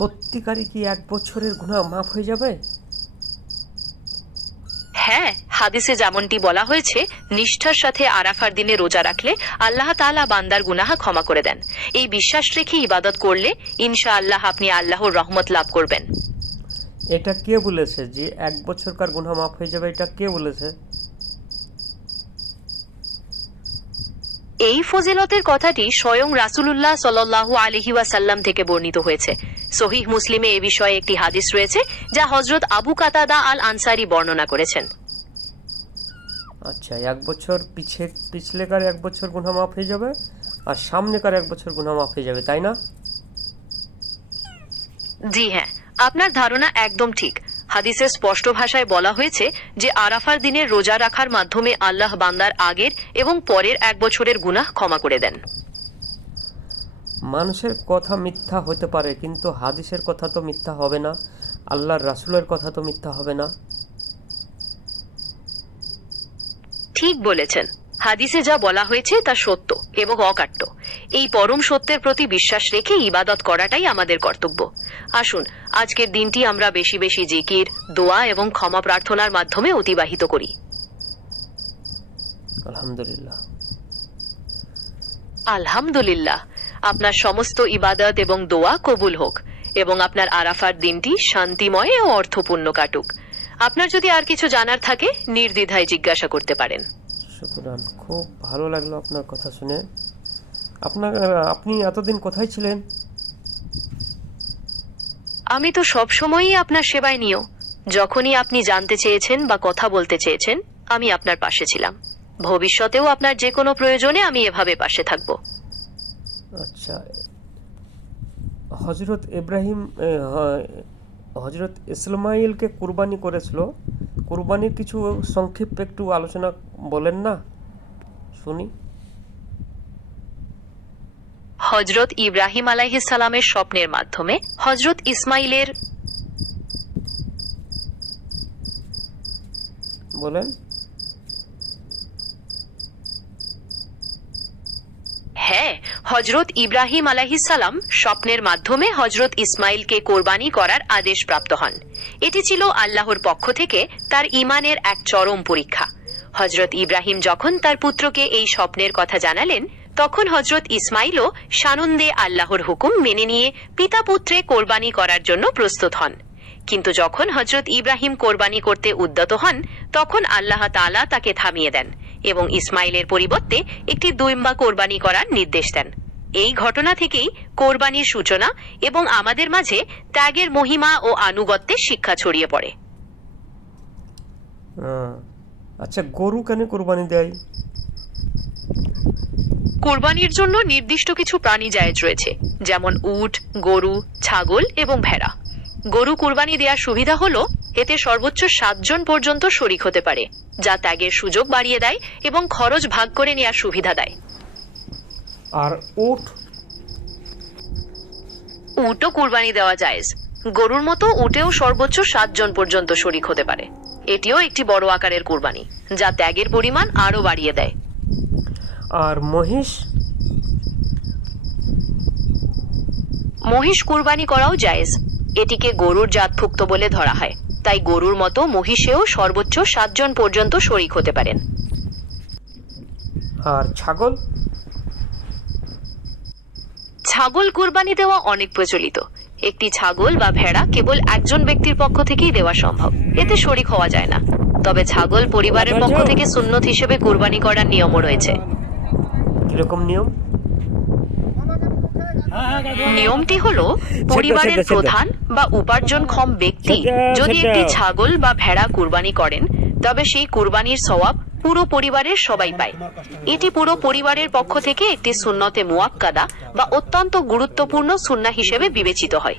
সত্যিকারই কি 1 বছরের গুনাহ মাফ হয়ে যাবে? হ্যাঁ, হাদিসে যেমনটি বলা হয়েছে, নিষ্ঠার সাথে আরাফার দিনে রোজা রাখলে আল্লাহ তাআলা বান্দার গুনাহ ক্ষমা করে দেন। এই বিশ্বাস রেখে ইবাদত করলে ইনশাআল্লাহ আপনি আল্লাহর রহমত লাভ করবেন। এটা কে বলেছে যে 1 বছরকার গুনাহ মাফ হয়ে যাবে? এটা কে বলেছে? এই ফজিলতের কথাটি স্বয়ং রাসূলুল্লাহ সাল্লাল্লাহু আলাইহি ওয়াসাল্লাম থেকে বর্ণিত হয়েছে। সহিহ মুসলিমে এ বিষয়ে একটি হাদিস রয়েছে যা হযরত আবু কাতাদা আল আনসারী বর্ণনা করেছেন। আচ্ছা, 1 বছর পিছলেকার 1 বছর গুনাহ মাফ হয়ে যাবে, আর সামনেকার 1 বছর গুনাহ মাফ হয়ে যাবে, তাই না? জি হ্যাঁ, আপনার ধারণা একদম ঠিক। হাদিসে স্পষ্ট ভাষায় বলা হয়েছে যে আরাফার দিনের রোজা রাখার মাধ্যমে আল্লাহ বান্দার আগের এবং পরের 1 বছরের গুনাহ ক্ষমা করে দেন। মানুষের কথা মিথ্যা হতে পারে, কিন্তু হাদিসের কথা তো মিথ্যা হবে না, আল্লাহর রাসূলের কথা তো মিথ্যা হবে না। ঠিক বলেছেন। হাদিসে যা বলা হয়েছে তা সত্য এবং অকাট্য। এই পরম সত্যের প্রতি বিশ্বাস রেখে ইবাদত করাটাই আমাদের কর্তব্য। আসুন, আজকের দিনটি আমরা বেশি বেশি জিকির, দোয়া এবং ক্ষমা প্রার্থনার মাধ্যমে অতিবাহিত করি। আলহামদুলিল্লাহ। আলহামদুলিল্লাহ। আপনার সমস্ত ইবাদত এবং দোয়া কবুল হোক এবং আপনার আরাফার দিনটি শান্তিময় ও অর্থপূর্ণ কাটুক। আপনার যদি আর কিছু জানার থাকে নির্দ্বিধায় জিজ্ঞাসা করতে পারেন। শুকরান, খুব ভালো লাগলো আপনার কথা শুনে। আপনি এতদিন কোথায় ছিলেন? আমি তো সবসময়ই আপনার সেবায় নিও। যখনই আপনি জানতে চেয়েছেন বা কথা বলতে চেয়েছেন, আমি আপনার পাশে ছিলাম। ভবিষ্যতেও আপনার যে কোনো প্রয়োজনে আমি এভাবে পাশে থাকব। আচ্ছা, হজরত ইসমাইলকে কুরবানি করেছিল, কুরবানির কিছু সংক্ষিপ্ত একটু আলোচনা বলেন না, শুনি। হযরত ইব্রাহিম আলাইহিস সালামের স্বপ্নের মাধ্যমে হযরত ইসমাইলের বলেন। হ্যাঁ, হযরত ইব্রাহিম আলাইহিস সালাম স্বপ্নের মাধ্যমে হযরত ইসমাইলকে কোরবানি করার আদেশ প্রাপ্ত হন। এটি ছিল আল্লাহর পক্ষ থেকে তার ঈমানের এক চরম পরীক্ষা। হযরত ইব্রাহিম যখন তার পুত্রকে এই স্বপ্নের কথা জানালেন, তখন হযরত ইসমাইলও সানন্দে আল্লাহর হুকুম মেনে নিয়ে পিতা পুত্রে কোরবানি করার জন্য প্রস্তুত হন। কিন্তু যখন হযরত ইব্রাহিম কোরবানি করতে উদ্যত হন, তখন আল্লাহ তাআলা তাকে থামিয়ে দেন এবং ইসমাইলের পরিবর্তে একটি দুম্বা কোরবানি করার নির্দেশ দেন। এই ঘটনা থেকেই কোরবানির সূচনা এবং আমাদের মাঝে ত্যাগের মহিমা ও আনুগত্যের শিক্ষা ছড়িয়ে পড়ে। আচ্ছা, গরু কেন কোরবানি দেয়? কোরবানির জন্য নির্দিষ্ট কিছু প্রাণী জায়েজ রয়েছে, যেমন উট, গরু, ছাগল এবং ভেড়া। গরু কুরবানি দেওয়ার সুবিধা হলো এতে সর্বোচ্চ 7 জন পর্যন্ত শরীক হতে পারে, যা ত্যাগের সুযোগ বাড়িয়ে দেয় এবং খরচ ভাগ করে নেওয়ার সুবিধা দেয়। আর উট? উটও কুরবানি দেওয়া জায়েজ। গরুর মতো উটেও সর্বোচ্চ 7 জন পর্যন্ত শরীক হতে পারে। এটিও একটি বড় আকারের কুরবানি, যা ত্যাগের পরিমাণ আরো বাড়িয়ে দেয়। আর মহিষ? মহিষ কুরবানি করাও জায়েজ। এটিকে গরুর জাতভুক্ত বলে ধরা হয়, তাই গরুর মতো মহিষেও সর্বোচ্চ 7 জন পর্যন্ত শরীক হতে পারেন। আর ছাগল? ছাগল কুরবানি দেওয়া অনেক প্রচলিত। একটি ছাগল বা ভেড়া কেবল একজন ব্যক্তির পক্ষ থেকেই দেওয়া সম্ভব, এতে শরীক হওয়া যায় না। তবে ছাগল পরিবারের পক্ষ থেকে সুন্নত হিসেবে কুরবানি করার নিয়মও রয়েছে। কিরকম নিয়ম? নিয়মটি হলো, পরিবারের প্রধান বা উপার্জনক্ষম ব্যক্তি যদি একটি ছাগল বা ভেড়া কুরবানি করেন, তবে সেই কুরবানির সওয়াব পুরো পরিবারের সবাই পায়। এটি পুরো পরিবারের পক্ষ থেকে একটি সুন্নতে মুআক্কাদা বা অত্যন্ত গুরুত্বপূর্ণ সুন্নাহ হিসেবে বিবেচিত হয়।